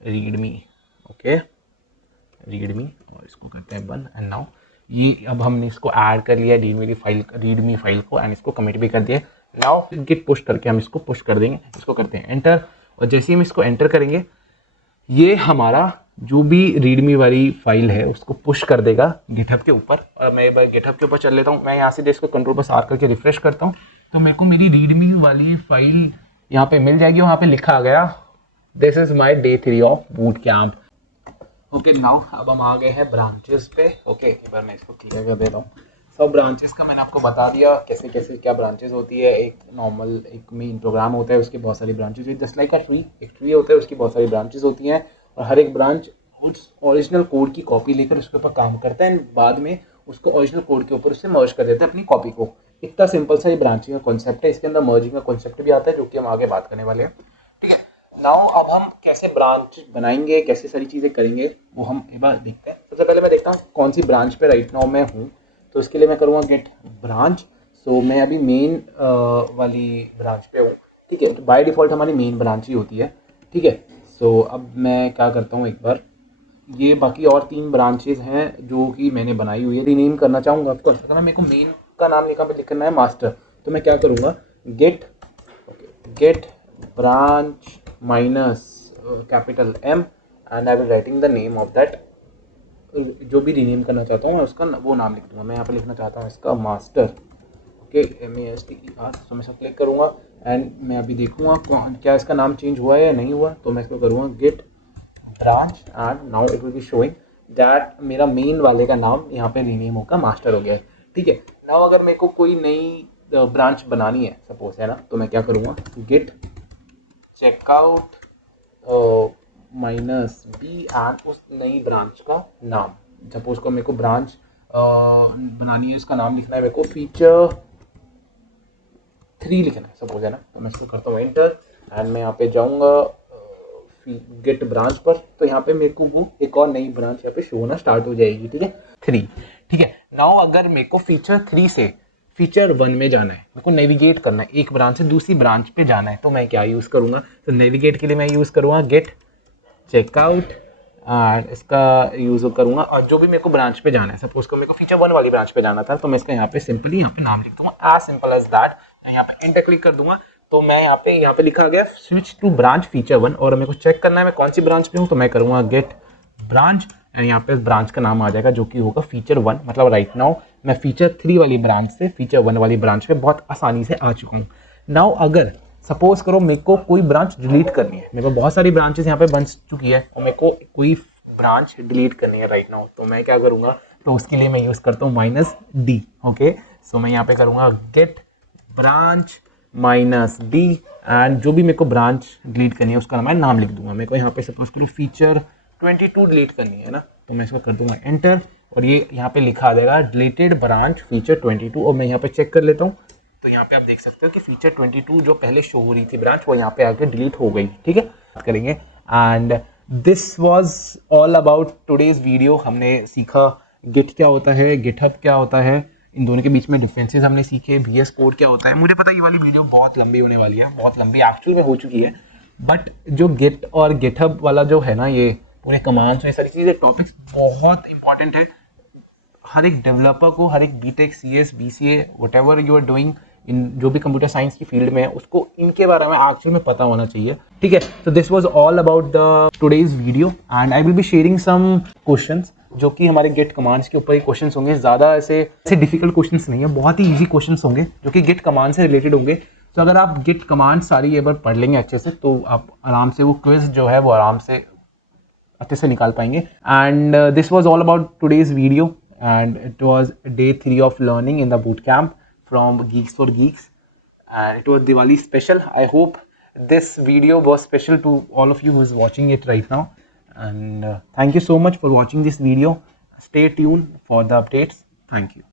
रीडमी। ओके, रीडमी, और इसको करते हैं बंद। एंड नाउ ये अब हमने इसको ऐड कर लिया रीडमी फाइल को एंड इसको कमिट भी कर दिया। नाउ गिट पुश करके हम इसको पुश कर देंगे। इसको करते हैं एंटर, और जैसे ही हम इसको एंटर करेंगे ये हमारा जो भी रीडमी वाली फाइल है उसको पुश कर देगा गिटहब के ऊपर। और मैं एक बार गिटहब के ऊपर चल लेता हूँ। मैं यहाँ से इसको Ctrl+R करके रिफ्रेश करता हूँ तो मेरे को मेरी रीडमी वाली फाइल यहाँ पे मिल जाएगी। वहाँ पे लिखा आ गया this is my day 3 of boot camp. Okay, now अब हम आ गए हैं ब्रांचेस पे। ओके, एक बार मैं इसको क्लियर कर देता हूँ। सब ब्रांचेस का मैंने आपको बता दिया कैसे कैसे क्या ब्रांचेस होती है। एक नॉर्मल एक मेन प्रोग्राम होता है, उसकी बहुत सारी ब्रांचेस होती है, जस्ट लाइक अ ट्री। एक ट्री होता है, उसकी बहुत सारी ब्रांचेस होती हैं और हर एक ब्रांच उस ओरिजिनल कोड की कॉपी लेकर उसके ऊपर काम करता है, बाद में उसको ओरिजिनल कोड के ऊपर उससे मर्ज कर देता है अपनी कॉपी को। इतना सिंपल सा ये ब्रांचिंग का कॉन्सेप्ट है। इसके अंदर मर्जिंग का कॉन्सेप्ट भी आता है जो कि हम आगे बात करने वाले हैं। ठीक है, नाउ अब हम कैसे ब्रांच बनाएंगे, कैसे सारी चीज़ें करेंगे वो हम एक बार देखते हैं। सबसे पहले मैं देखता हूँ कौन सी ब्रांच पे राइट नाउ मैं हूँ। तो इसके लिए मैं करूँगा गेट ब्रांच। सो मैं अभी मेन वाली ब्रांच पे हूँ। ठीक है, तो बाय डिफ़ॉल्ट हमारी मेन ब्रांच ही होती है। ठीक है, सो अब मैं क्या करता हूँ, एक बार ये बाकी और 3 ब्रांचेज हैं जो कि मैंने बनाई हुई है, रीनेम करना चाहूँगा। ऑफकोर्स अगर मेरे को मेन का नाम लिखना है मास्टर, तो मैं क्या करूँगा, git branch -M and I will writing the name of that. जो भी रीनेम करना चाहता हूँ मैं उसका वो नाम लिख दूँगा। मैं यहाँ पे लिखना चाहता हूँ इसका मास्टर। Okay, MASTER। तो मैं इसको क्लिक करूँगा एंड मैं अभी देखूँगा क्या इसका नाम चेंज हुआ है या नहीं हुआ। तो मैं इसको करूँगा git branch and now it will be showing that मेरा मेन वाले का नाम यहाँ पे रीनेम होगा मास्टर हो गया है, ठीक है। नाउ अगर मेरे को कोई नई ब्रांच बनानी है सपोज, है ना, तो मैं क्या करूँगा, गिट चेकआउट -b एंड उस नई ब्रांच का नाम, सपोज को मेरे को ब्रांच बनानी है, इसका नाम लिखना है मेरे को फीचर 3 लिखना है सपोज, है ना, तो मैं इसको करता हूँ एंटर एंड मैं यहाँ पे जाऊँगा गेट ब्रांच पर, तो यहाँ पे मेरे को वो एक और नई ब्रांच यहाँ पे शो होना स्टार्ट हो जाएगी, ठीक है, 3, ठीक है। नाउ अगर मेरे को फीचर 3 से फीचर 1 में जाना है, मेरे को नेविगेट करना है, एक ब्रांच से दूसरी ब्रांच पे जाना है, तो मैं क्या यूज़ करूँगा, तो नेविगेट के लिए मैं यूज़ करूँगा गेट चेकआउट एंड इसका यूज़ करूँगा, और जो भी मेरे को ब्रांच पे जाना है, सपोज को मेरे को फीचर 1 वाली ब्रांच पे जाना था, तो मैं इसका यहाँ पे सिंपली यहाँ पे नाम लिख दूंगा, एज सिंपल एज दैट। मैं यहाँ पे एंटर क्लिक कर दूंगा, तो मैं यहाँ पे लिखा गया स्विच टू ब्रांच फीचर 1, और मेरे को चेक करना है मैं कौन सी ब्रांच पे हूँ, तो मैं करूँगा गेट ब्रांच एंड यहाँ पे ब्रांच का नाम आ जाएगा जो कि होगा फीचर 1, मतलब राइट नाउ मैं फीचर 3 वाली ब्रांच से फीचर 1 वाली ब्रांच पे बहुत आसानी से आ चुका हूँ। नाउ अगर सपोज करो मेरे को कोई ब्रांच डिलीट करनी है, मेरे को बहुत सारी ब्रांचेस यहाँ पे बन चुकी है और मेरे को कोई ब्रांच डिलीट करनी है राइट नाउ, तो मैं क्या करूँगा, तो उसके लिए मैं यूज़ करता हूँ -d, ओके। सो मैं यहाँ पे करूँगा गेट ब्रांच -d एंड जो भी मेरे को ब्रांच डिलीट करनी है उसका मैं नाम लिख दूंगा। मेरे को यहाँ पे सपोज करो फीचर 22 डिलीट करनी है ना, तो मैं इसको कर दूंगा एंटर, और ये यहाँ पे लिखा आ जाएगा डिलीटेड ब्रांच फीचर 22, और मैं यहाँ पे चेक कर लेता हूँ, तो यहाँ पे आप देख सकते हो कि फीचर 22 जो पहले शो हो रही थी ब्रांच, वो यहाँ पे आके डिलीट हो गई, ठीक है। बात करेंगे and this was all about today's video. हमने सीखा गिट क्या होता है, गिटहब क्या होता है, इन दोनों के बीच में डिफरेंसेस हमने सीखे, VS कोड क्या होता है। मुझे पता है ये वाली वीडियो बहुत लंबी होने वाली है, बहुत लंबी एक्चुअल में हो चुकी है, बट जो गिट और गिटहब वाला जो है ना, ये पूरे कमांड्स, ये सारी चीज़ें टॉपिक्स बहुत इंपॉर्टेंट है हर एक डेवलपर को, हर एक B Tech CS BCA whatever you are doing in जो भी कंप्यूटर साइंस की फील्ड में है, उसको इनके बारे में एक्चुअल में पता होना चाहिए, ठीक है। तो this was all about the today's video and I will be sharing some questions जो कि हमारे गेट कमांड्स के ऊपर ही क्वेश्चंस होंगे, ज़्यादा ऐसे डिफिकल्ट क्वेश्चंस नहीं है, बहुत ही ईजी क्वेश्चंस होंगे जो कि गेट कमांड से रिलेटेड होंगे। तो अगर आप गेट कमांड सारी एक बार पढ़ लेंगे अच्छे से, तो आप आराम से वो क्विज जो है वो आराम से अच्छे से निकाल पाएंगे। And this was all about today's video and it was day 3 of learning in the boot camp from Geeks for Geeks, and it was Diwali special. I hope this video was special to all of you who is watching it right now, and thank you so much for watching this video. Stay tuned for the updates. Thank you.